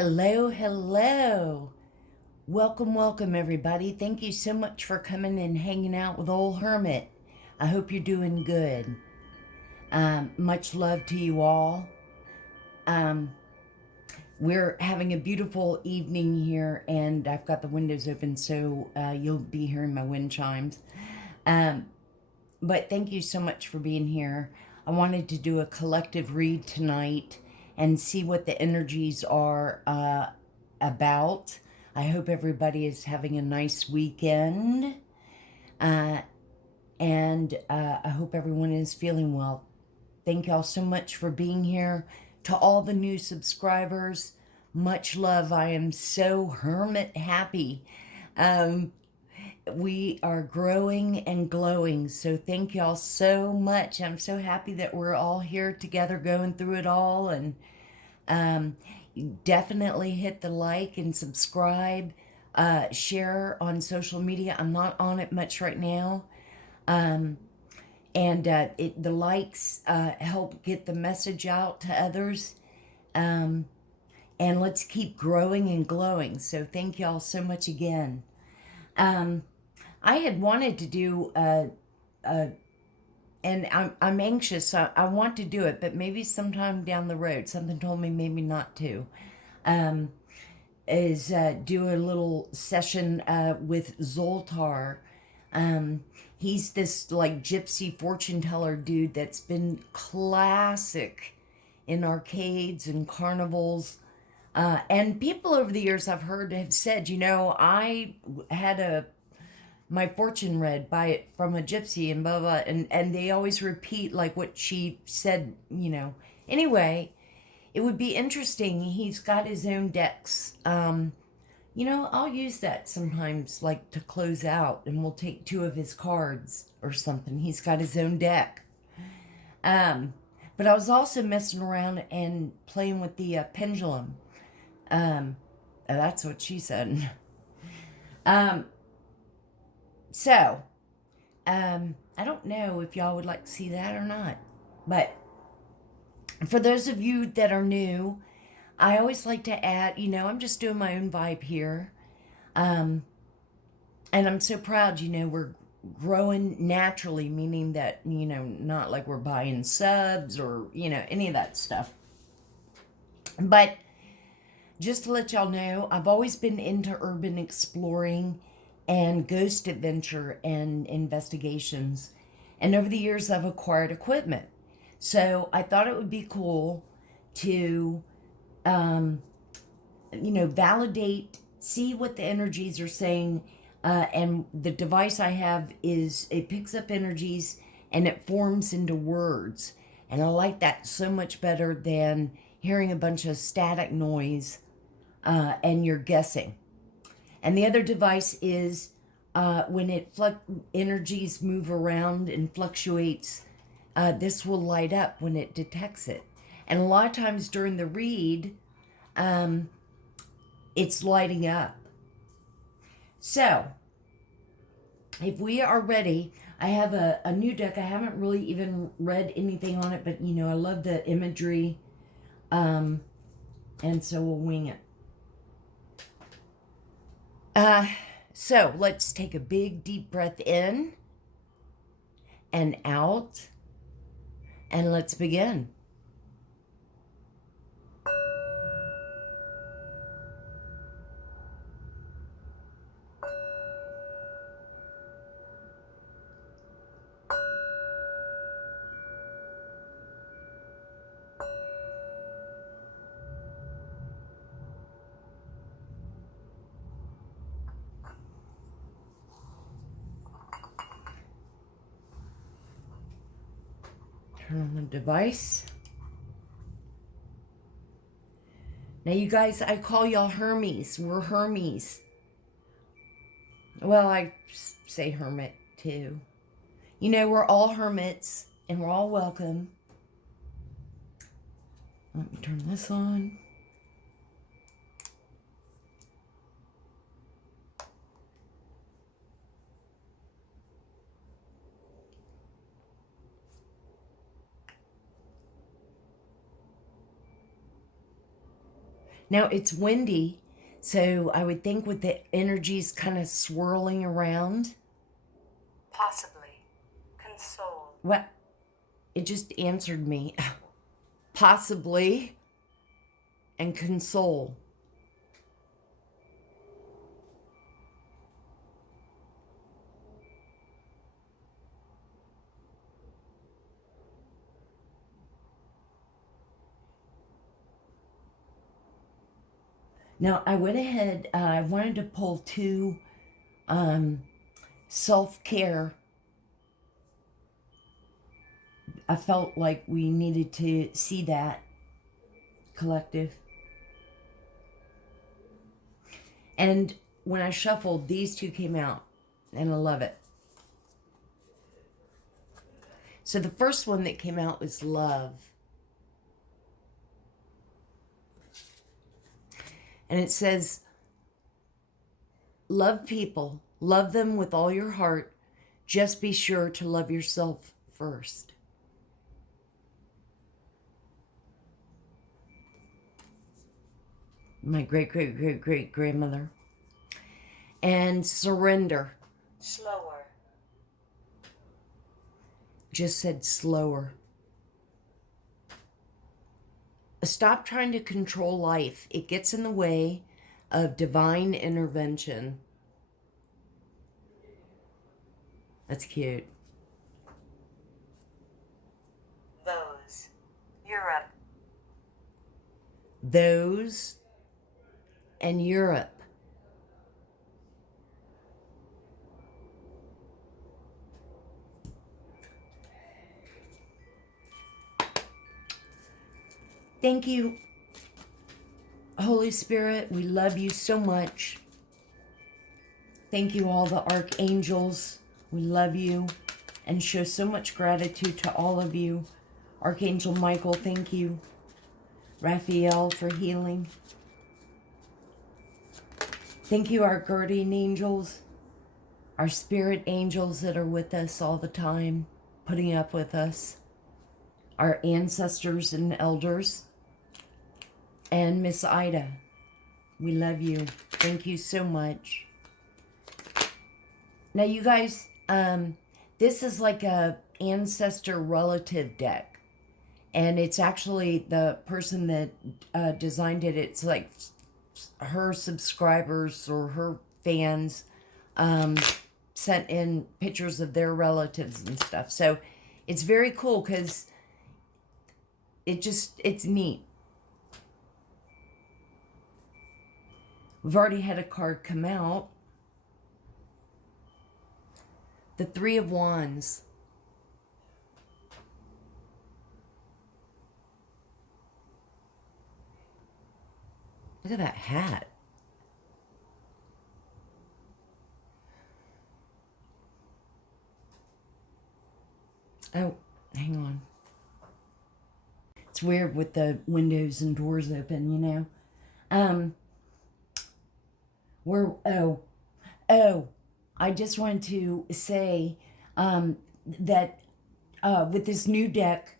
Hello, hello. Welcome, welcome, everybody. Thank you so much for coming and hanging out with old Hermit. I hope you're doing good. Much love to you all. We're having a beautiful evening here, and I've got the windows open, so you'll be hearing my wind chimes. But thank you so much for being here. I wanted to do a collective read tonight and see what the energies are about. I hope everybody is having a nice weekend. And I hope everyone is feeling well. Thank y'all so much for being here. To all the new subscribers, much love. I am so hermit happy. We are growing and glowing, so thank y'all so much. I'm so happy that we're all here together going through it all, and definitely hit the like and subscribe, share on social media. I'm not on it much right now, and the likes help get the message out to others, and let's keep growing and glowing. So thank y'all so much again. I had wanted to do and I'm anxious. I want to do it, but maybe sometime down the road. Something told me maybe not to. Is do a little session with Zoltar. He's this like gypsy fortune teller dude that's been classic in arcades and carnivals. And people over the years I've heard have said, I had my fortune read from a gypsy and blah, blah, and they always repeat like what she said, Anyway, it would be interesting. He's got his own decks. I'll use that sometimes, like to close out, and we'll take two of his cards or something. He's got his own deck. But I was also messing around and playing with the pendulum. That's what she said. So, I don't know if y'all would like to see that or not. But for those of you that are new, I always like to add, I'm just doing my own vibe here. And I'm so proud, we're growing naturally, meaning that, not like we're buying subs or, any of that stuff. But just to let y'all know, I've always been into urban exploring and ghost adventure and investigations. And over the years, I've acquired equipment. So I thought it would be cool to, validate, see what the energies are saying. And the device I have it picks up energies and it forms into words. And I like that so much better than hearing a bunch of static noise and you're guessing. And the other device is when energies move around and fluctuates, this will light up when it detects it. And a lot of times during the read, it's lighting up. So, if we are ready, I have a new deck. I haven't really even read anything on it, but I love the imagery. And so we'll wing it. So let's take a big deep breath in and out, and let's begin. Turn on the device. Now, you guys, I call y'all Hermes. We're Hermes. Well, I say hermit too. We're all hermits and we're all welcome. Let me turn this on. Now, it's windy, so I would think with the energies kind of swirling around. Possibly. Console. What? It just answered me. Possibly. And console. Now, I went ahead, I wanted to pull two self-care. I felt like we needed to see that collective. And when I shuffled, these two came out, and I love it. So the first one that came out was love. And it says, love people, love them with all your heart. Just be sure to love yourself first. My great-great-great-great-grandmother. And surrender. Slower. Just said slower. Stop trying to control life. It gets in the way of divine intervention. That's cute. Those. Europe. Those and Europe. Thank you, Holy Spirit. We love you so much. Thank you, all the archangels. We love you and show so much gratitude to all of you. Archangel Michael, thank you. Raphael for healing. Thank you, our guardian angels, our spirit angels that are with us all the time, putting up with us, our ancestors and elders, and Miss Ida. We love you. Thank you so much. Now, you guys, this is like a ancestor relative deck, and it's actually the person that designed it. It's like her subscribers or her fans sent in pictures of their relatives and stuff. So it's very cool because it's neat. We've already had a card come out. The Three of Wands. Look at that hat. Oh, hang on. It's weird with the windows and doors open, you know. I just wanted to say that with this new deck,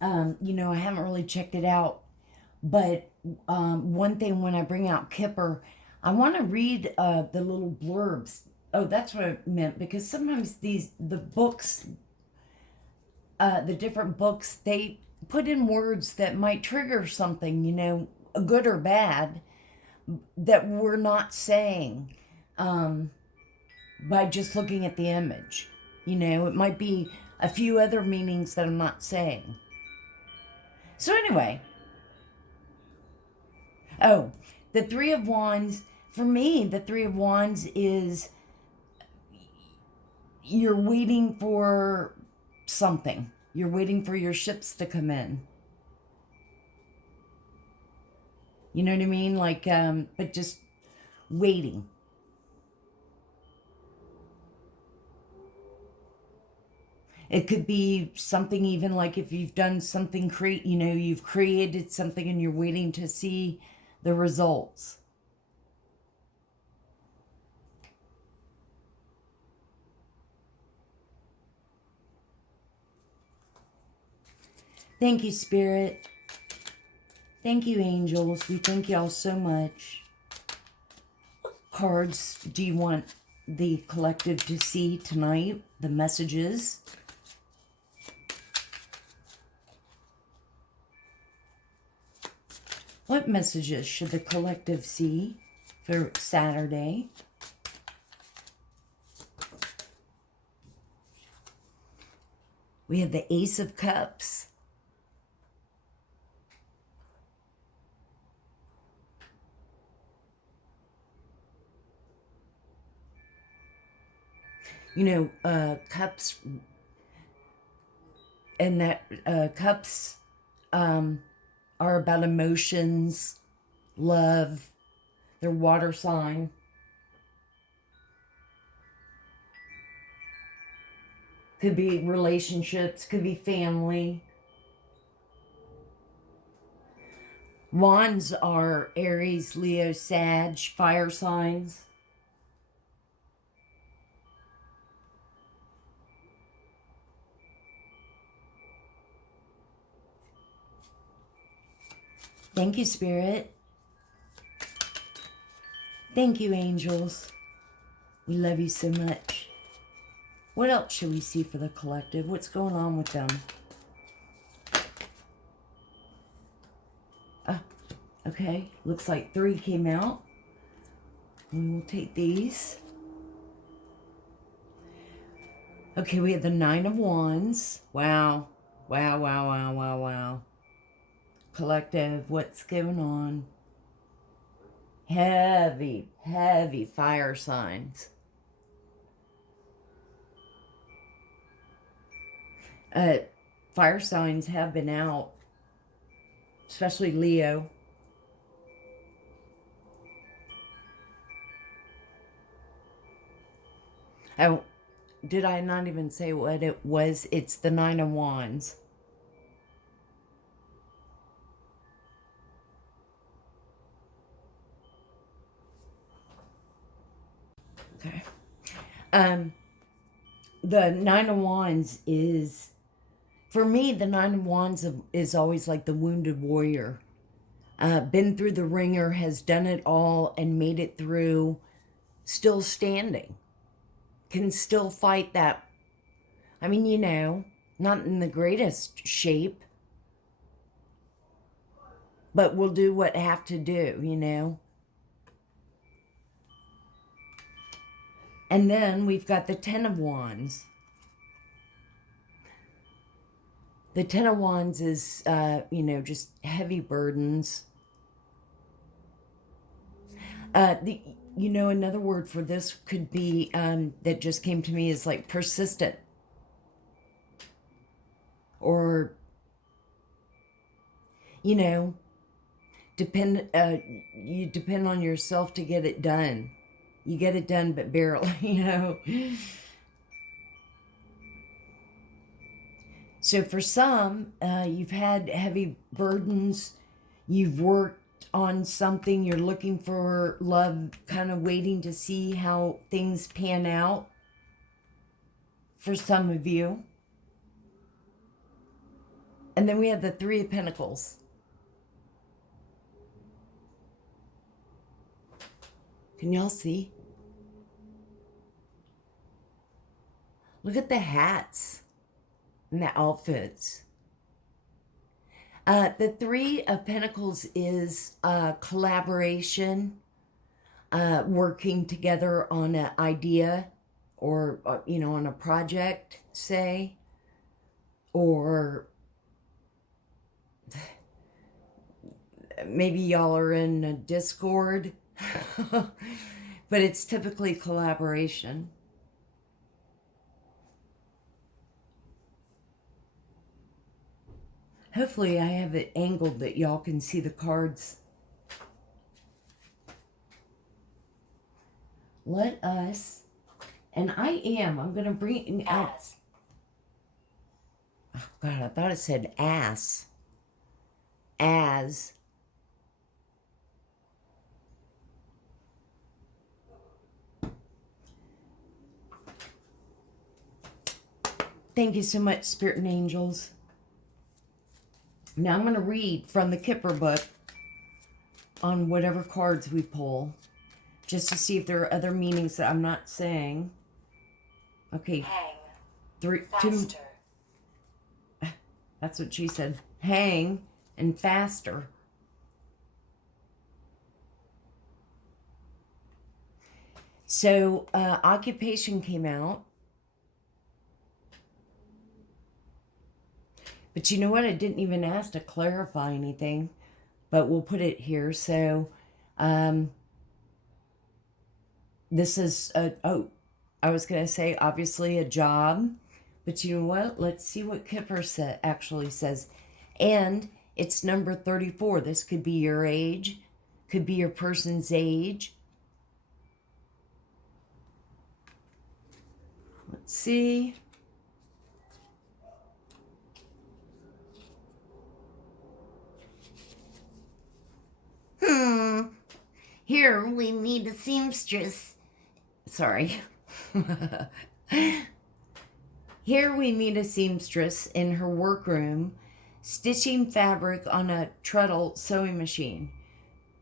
you know, I haven't really checked it out, but one thing when I bring out Kipper, I want to read the little blurbs. Oh, that's what I meant, because sometimes the books, the different books, they put in words that might trigger something, you know, good or bad, that we're not saying by just looking at the image. You know, it might be a few other meanings that I'm not saying. So anyway, the Three of Wands, for me, the Three of Wands is you're waiting for something. You're waiting for your ships to come in. You know what I mean? Like, but just waiting. It could be something even like if you've done something, you know, you've created something and you're waiting to see the results. Thank you, Spirit. Thank you, angels. We thank y'all so much. What cards do you want the collective to see tonight? The messages? What messages should the collective see for Saturday? We have the Ace of Cups. You know, cups, and that cups are about emotions, love. They're water sign. Could be relationships, could be family. Wands are Aries, Leo, Sag, fire signs. Thank you, Spirit. Thank you, angels. We love you so much. What else should we see for the collective? What's going on with them? Okay, looks like 3 came out. We will take these. Okay, we have the 9 of Wands. Wow. Wow, wow, wow, wow, wow. Collective, what's going on? Heavy, heavy fire signs. Fire signs have been out, especially Leo. Oh, did I not even say what it was? It's the 9 of Wands. Okay. The 9 of Wands is, for me, the 9 of Wands is always like the wounded warrior. Been through the ringer, has done it all and made it through, still standing. Can still fight that. I mean, you know, not in the greatest shape, but we'll do what have to do, you know. And then we've got the 10 of Wands. The 10 of Wands is, you know, just heavy burdens. You know, another word for this could be, that just came to me, is like persistent. Or, you know, you depend on yourself to get it done. You get it done, but barely, you know. So for some, you've had heavy burdens. You've worked on something. You're looking for love, kind of waiting to see how things pan out for some of you. And then we have the 3 of Pentacles. Can y'all see? Look at the hats and the outfits. The 3 of Pentacles is collaboration, working together on an idea, or, you know, on a project, say, or maybe y'all are in a Discord, but it's typically collaboration. Hopefully I have it angled that y'all can see the cards. Let us, and I'm going to bring out. Oh God, I thought it said ass. As. Thank you so much, Spirit and Angels. Now I'm going to read from the Kipper book on whatever cards we pull, just to see if there are other meanings that I'm not saying. Okay. Hang. Two. Faster. That's what she said. Hang and faster. So, occupation came out. But you know what? I didn't even ask to clarify anything. But we'll put it here. So, this is, I was going to say, obviously, a job. But you know what? Let's see what Kipper actually says. And it's number 34. This could be your age. Could be your person's age. Let's see. Here we meet a seamstress. Sorry. Here we meet a seamstress in her workroom, stitching fabric on a treadle sewing machine.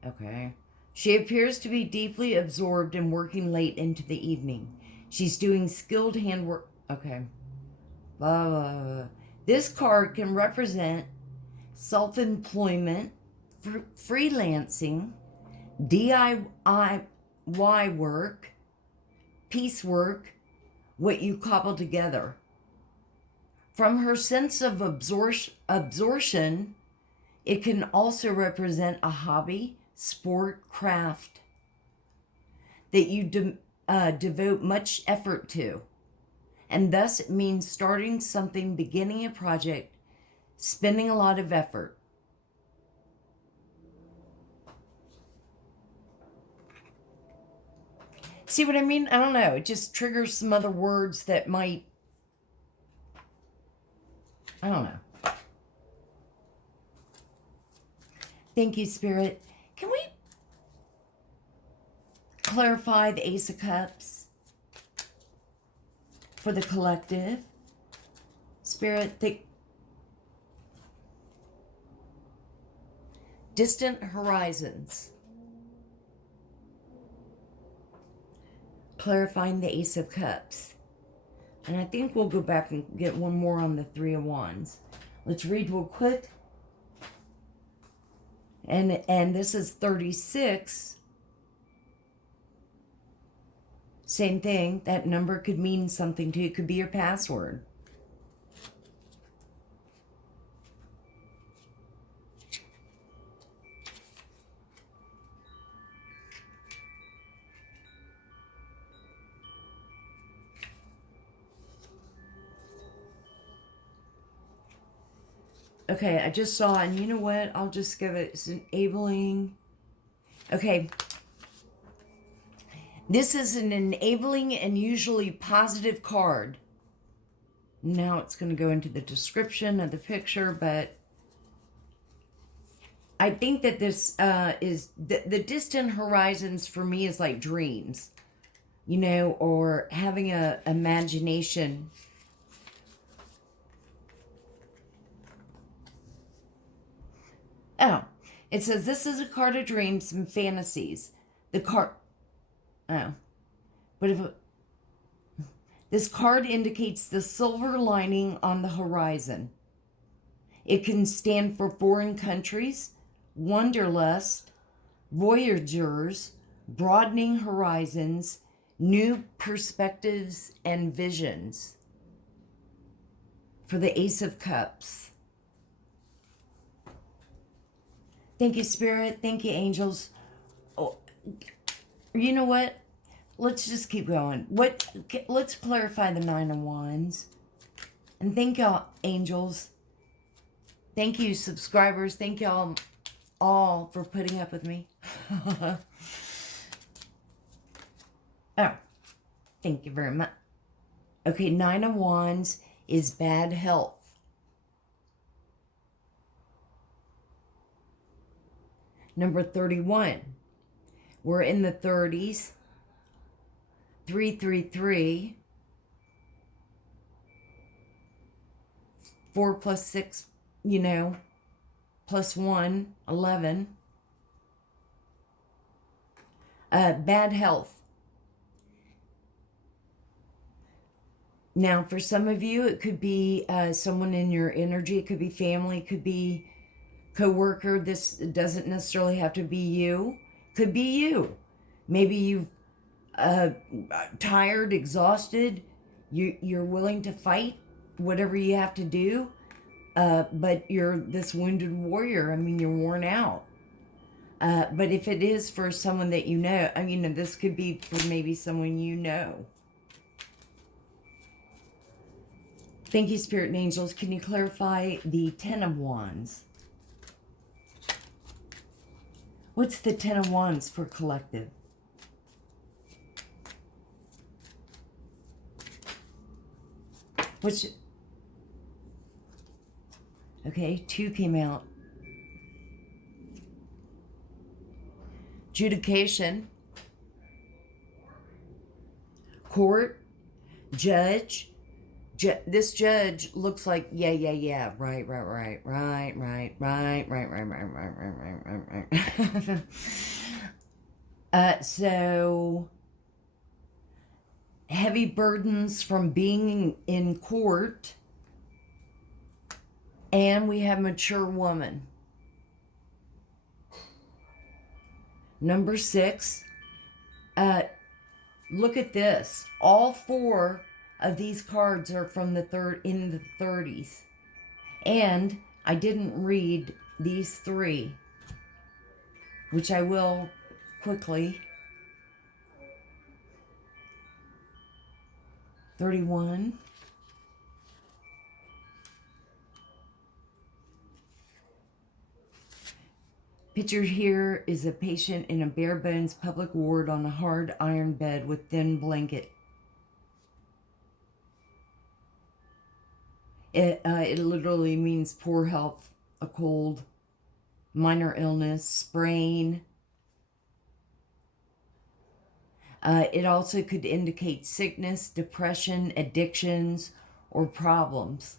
Okay. She appears to be deeply absorbed and working late into the evening. She's doing skilled handwork. Okay. Blah, blah, blah. This card can represent self-employment, freelancing, DIY work, piecework, what you cobble together. From her sense of absorption, it can also represent a hobby, sport, craft that you devote much effort to. And thus it means starting something, beginning a project, spending a lot of effort. See what I mean? I don't know. It just triggers some other words that might, I don't know. Thank you, Spirit. Can we clarify the Ace of Cups for the collective? Spirit, distant horizons. Clarifying the Ace of Cups. And I think we'll go back and get one more on the Three of Wands. Let's read real quick. And this is 36. Same thing. That number could mean something to you. It could be your password. Okay, I just saw, and you know what? I'll just give it, it's enabling. Okay. This is an enabling and usually positive card. Now it's going to go into the description of the picture, but I think that this is, the distant horizons for me is like dreams, you know, or having a imagination. Oh, it says this is a card of dreams and fantasies. The card, oh, but if this card indicates the silver lining on the horizon. It can stand for foreign countries, wanderlust, voyagers, broadening horizons, new perspectives and visions. For the Ace of Cups. Thank you, Spirit. Thank you, angels. Oh, you know what? Let's just keep going. Let's clarify the Nine of Wands. And thank y'all, angels. Thank you, subscribers. Thank y'all all for putting up with me. Oh, thank you very much. Okay, Nine of Wands is bad health. Number 31. We're in the 30s. 333. 4 plus 6, you know. plus 1, 11. Bad health. Now, for some of you, it could be someone in your energy. It could be family. It could be co-worker. This doesn't necessarily have to be you. Could be you. Maybe you've tired, exhausted. You're willing to fight whatever you have to do. But you're this wounded warrior. I mean, you're worn out. But if it is for someone that you know, I mean, this could be for maybe someone you know. Thank you, Spirit and Angels. Can you clarify the Ten of Wands? What's the Ten of Wands for collective? Which, okay, 2 came out. Adjudication, court, judge. This judge looks like, yeah, right. So, heavy burdens from being in court, and we have mature woman. Number 6, look at this. All 4 of these cards are from in the 30s. And I didn't read these 3, which I will quickly. 31. Pictured here is a patient in a bare bones public ward on a hard iron bed with thin blanket. It literally means poor health, a cold, minor illness, sprain. It also could indicate sickness, depression, addictions, or problems.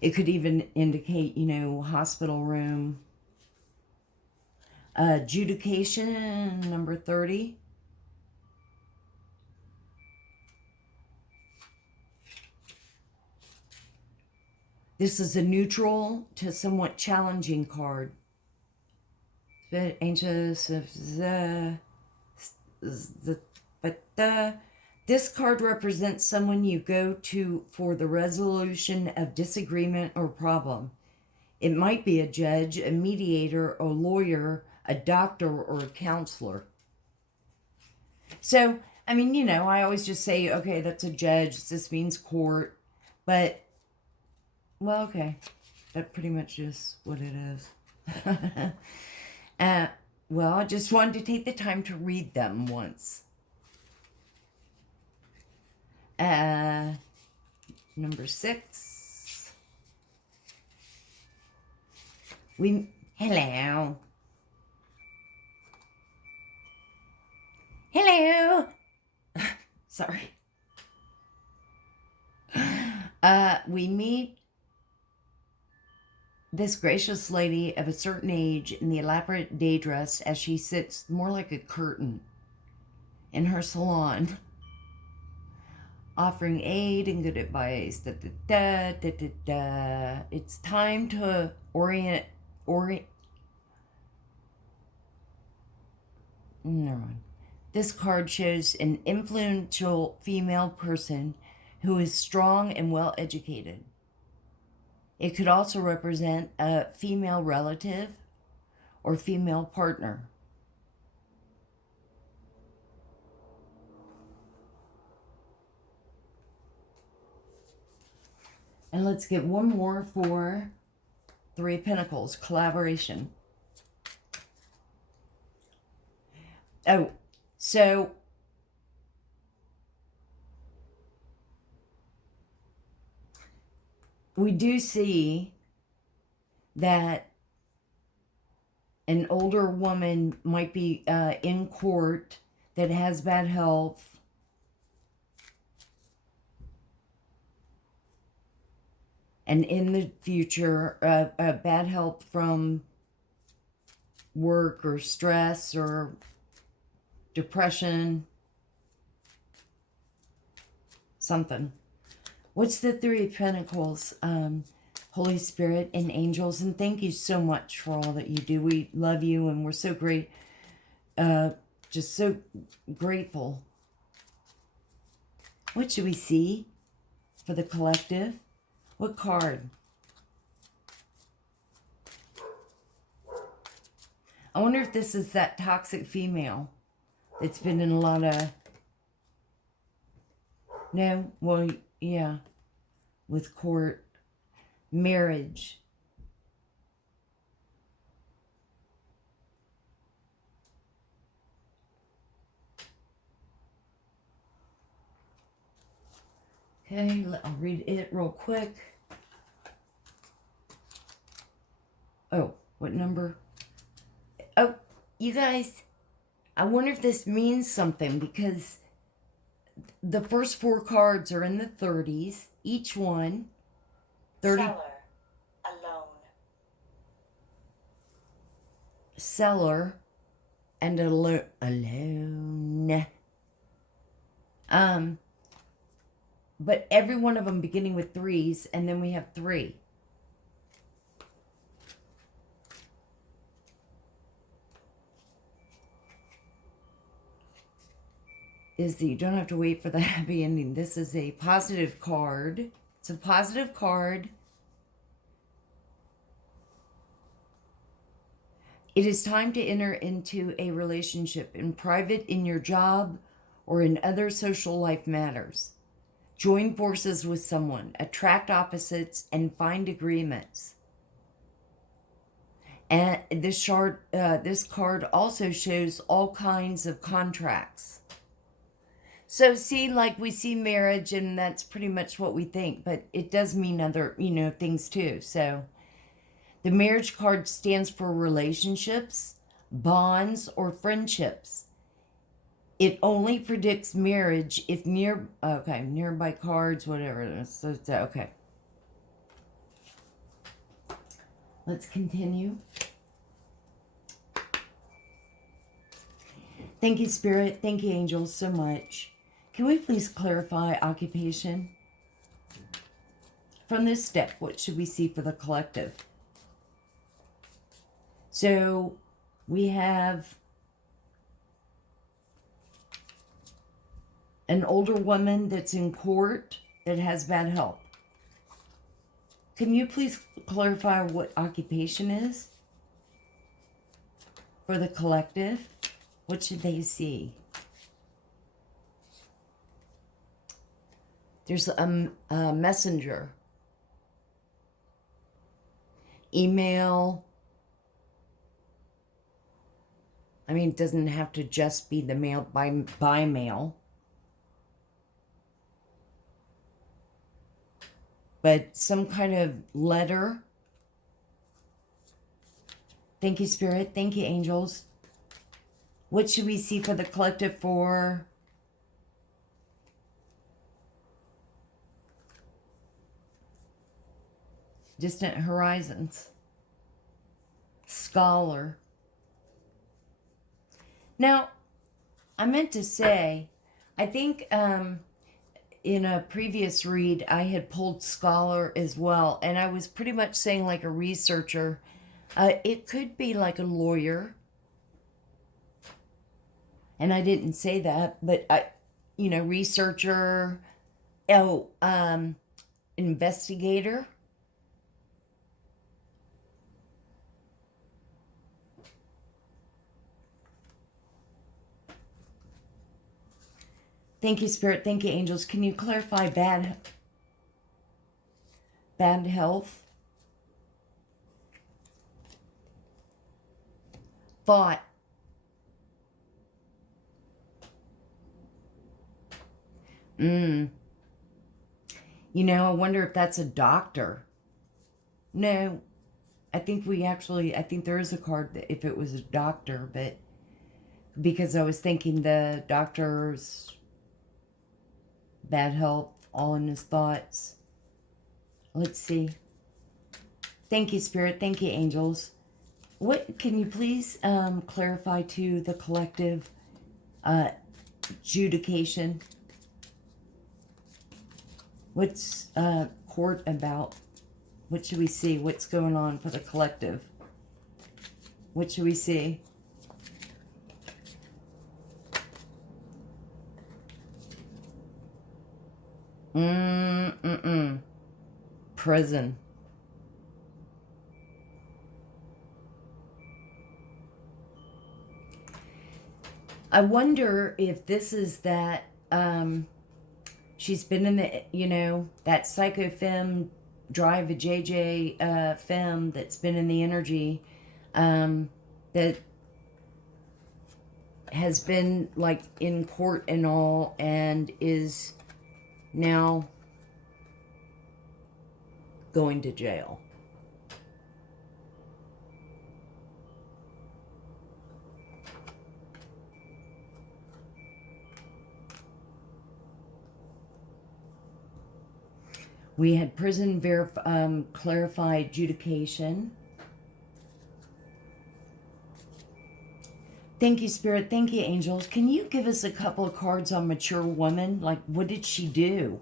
It could even indicate, hospital room. Adjudication, number 30. This is a neutral to somewhat challenging card. Bit anxious of this card represents someone you go to for the resolution of disagreement or problem. It might be a judge, a mediator, a lawyer, a doctor, or a counselor. So, I mean, I always just say, okay, that's a judge. This means court. But, well, okay. That pretty much is what it is. Well, I just wanted to take the time to read them once. Number 6. Hello. Sorry. We meet this gracious lady of a certain age in the elaborate day dress as she sits more like a curtain in her salon, offering aid and good advice. It's time to orient. Never mind. This card shows an influential female person who is strong and well educated. It could also represent a female relative or female partner. And let's get one more for Three of Pentacles, collaboration. Oh, so we do see that an older woman might be in court that has bad health. And in the future, bad help from work or stress or depression, something. What's the Three of Pentacles? Holy Spirit and angels. And thank you so much for all that you do. We love you and we're so great. Just so grateful. What should we see for the collective? What card? I wonder if this is that toxic female that's been in a lot of... No? Well, yeah. With court. Marriage. Okay, I'll read it real quick. Oh, what number? Oh, you guys, I wonder if this means something because the first 4 cards are in the 30s, each one. 30. Seller. Alone. Seller and alone. But every one of them beginning with 3s, and then we have 3. Is that you don't have to wait for the happy ending. This is a positive card. It's a positive card. It is time to enter into a relationship in private, in your job, or in other social life matters. Join forces with someone, attract opposites, and find agreements. And this card also shows all kinds of contracts. So see, like we see marriage, and that's pretty much what we think, but it does mean other, things too. So the marriage card stands for relationships, bonds, or friendships. It only predicts marriage if nearby cards, whatever. So, okay. Let's continue. Thank you, Spirit. Thank you, angels, so much. Can we please clarify occupation? From this step, what should we see for the collective? So we have an older woman that's in court that has bad health. Can you please clarify what occupation is for the collective? What should they see? There's a messenger, email. I mean, it doesn't have to just be the mail by mail. But some kind of letter. Thank you, Spirit. Thank you, angels. What should we see for the collective for distant horizons? Scholar. Now, I meant to say, I think in a previous read, I had pulled scholar as well, and I was pretty much saying like a researcher. It could be like a lawyer, and I didn't say that, but researcher, investigator. Thank you, Spirit. Thank you, angels. Can you clarify bad health? Thought. I wonder if that's a doctor. No, I think there is a card that if it was a doctor, but because I was thinking the doctor's bad health, all in his thoughts, Let's see. Thank you, Spirit. Thank you, angels. What can you please clarify to the collective adjudication? What's court about? What should we see? What's going on for the collective? What should we see? Prison. I wonder if this is that she's been in the, you know, that Psycho Femme, drier Vajajay Femme that's been in the energy that has been like in court and all and is now going to jail. We had prison clarify adjudication. Thank you, Spirit. Thank you, angels. Can you give us a couple of cards on mature woman? Like, what did she do?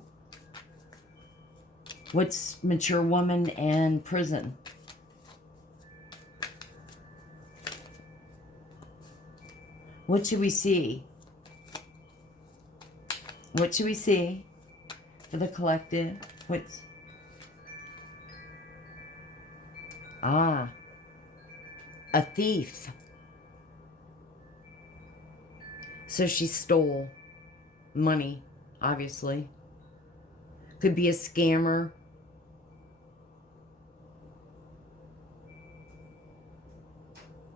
What's mature woman and prison? What should we see? What should we see for the collective? What's... Ah, a thief. So she stole money, obviously. Could be a scammer.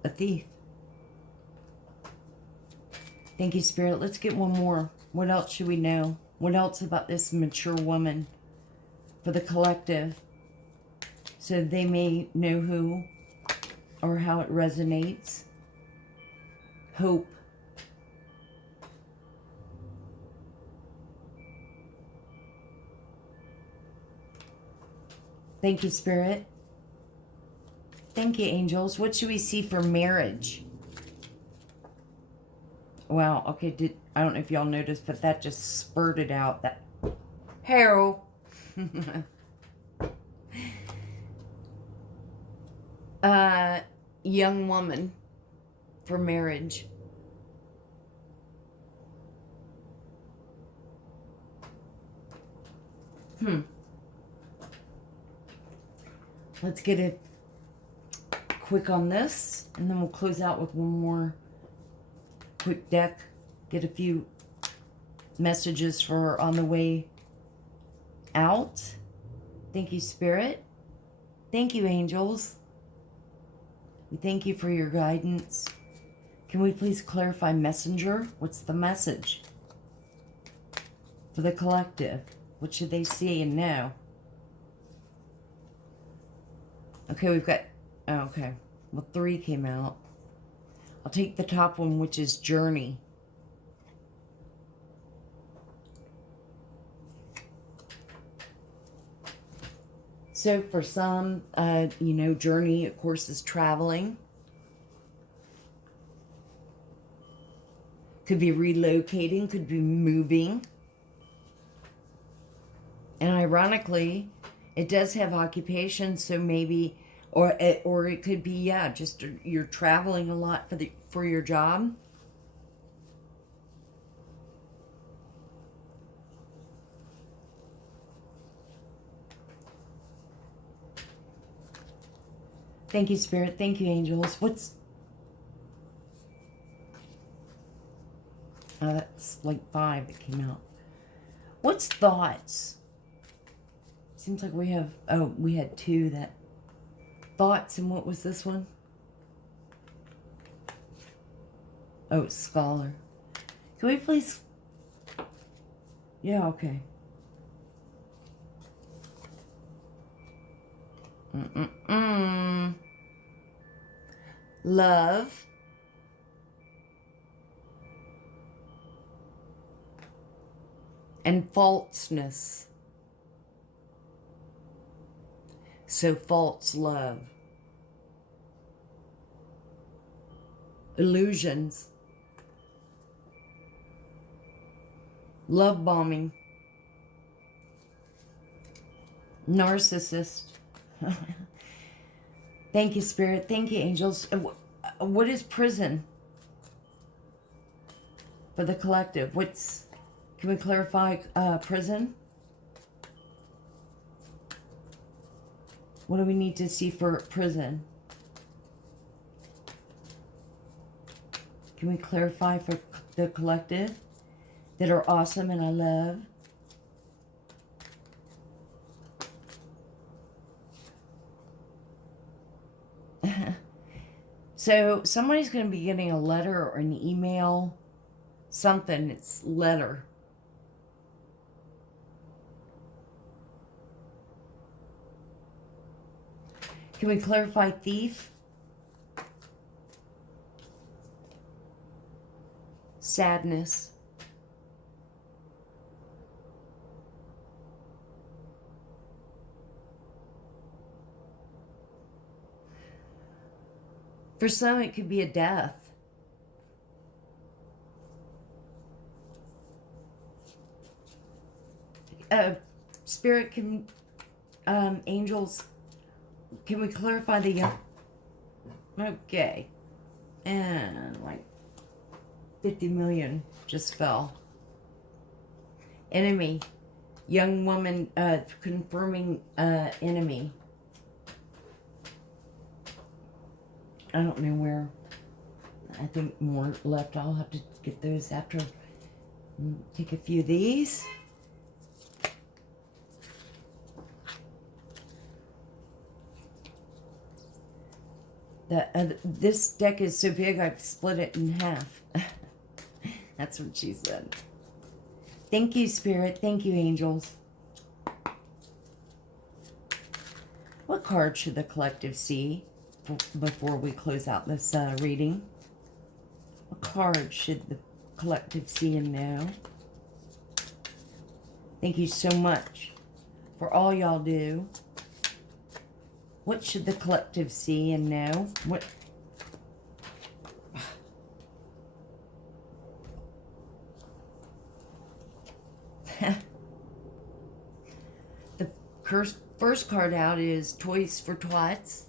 A thief. Thank you, Spirit. Let's get one more. What else should we know? What else about this mature woman for the collective? So they may know who or how it resonates. Hope. Thank you, Spirit. Thank you, angels. What should we see for marriage? Wow, okay, I don't know if y'all noticed, but that just spurted out that Harold. Young woman for marriage. Let's get it quick on this, and then we'll close out with one more quick deck. Get a few messages for on the way out. Thank you, Spirit. Thank you, angels. We thank you for your guidance. Can we please clarify messenger? What's the message for the collective? What should they see and know? Okay, we've got... Oh, okay. Well, 3 came out. I'll take the top one, which is journey. So for some, you know, journey, of course, is traveling. Could be relocating, could be moving. And ironically, it does have occupation, so maybe, or it could be, yeah, just you're traveling a lot for your job. Thank you, Spirit. Thank you, angels. What's... Oh, that's like 5 that came out. What's thoughts? Seems like we have... Oh, we had 2 that... Thoughts, and what was this one? Oh, it's scholar. Can we please... Yeah, okay. Love. And falseness. So false love. Illusions. Love bombing. Narcissist. Thank you, Spirit. Thank you, angels. What is prison for the collective? Can we clarify prison? What do we need to see for prison? Can we clarify for the collective that are awesome and I love? So somebody's going to be getting a letter or an email, something. It's letter. Can we clarify thief? Sadness. For some, it could be a death. Spirit, angels, can we clarify the okay. And like 50 million just fell. Enemy. Young woman confirming enemy. I don't know where. I think more left. I'll have to get those after. Take a few of these. This deck is so big I've split it in half. That's what she said. Thank you, Spirit. Thank you, angels. What card should the collective see before we close out this reading? What card should the collective see and know? Thank you so much for all y'all do. What should the collective see and know? What? The first card out is Toys for Twats.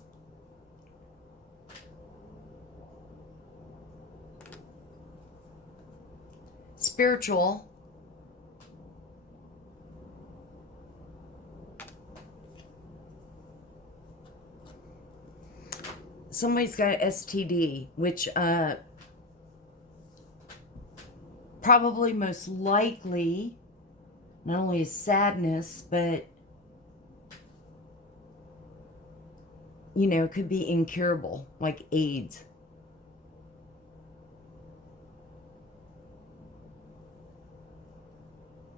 Spiritual. Somebody's got an STD, which probably most likely not only is sadness, but you know, it could be incurable, like AIDS.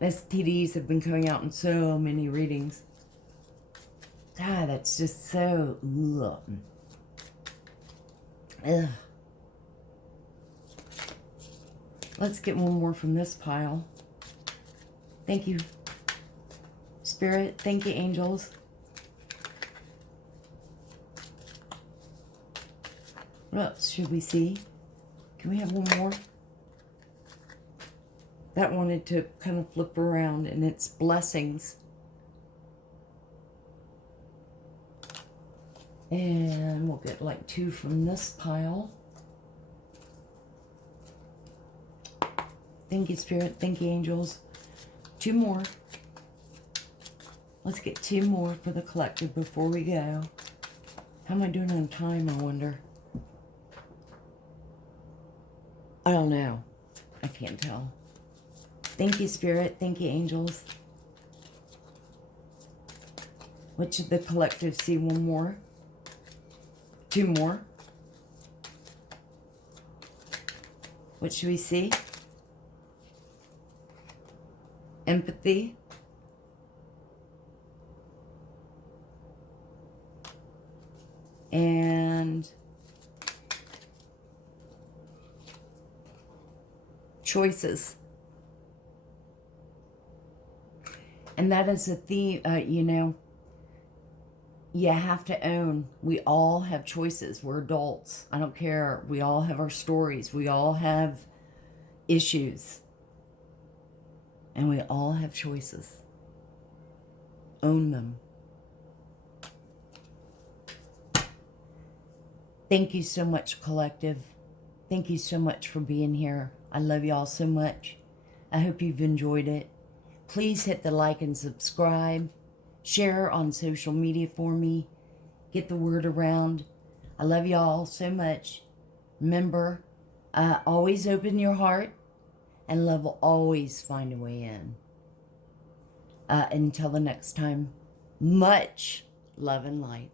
STDs have been coming out in so many readings. God, that's just so ugh. Let's get one more from this pile. Thank you, Spirit. Thank you, angels. What else should we see? Can we have one more? That wanted to kind of flip around, and it's blessings. And we'll get like two from this pile. Thank you, Spirit. Thank you, angels. Two more. Let's get two more for the collective before we go. How am I doing on time, I wonder? I don't know. I can't tell. Thank you, Spirit. Thank you, angels. What should the collective see? One more? Two more? What should we see? Empathy. And choices. And that is a theme, you know, you have to own, we all have choices. We're adults. I don't care. We all have our stories. We all have issues. And we all have choices. Own them. Thank you so much, collective. Thank you so much for being here. I love y'all so much. I hope you've enjoyed it. Please hit the like and subscribe. Share on social media for me. Get the word around. I love y'all so much. Remember, always open your heart, and love will always find a way in. Until the next time, much love and light.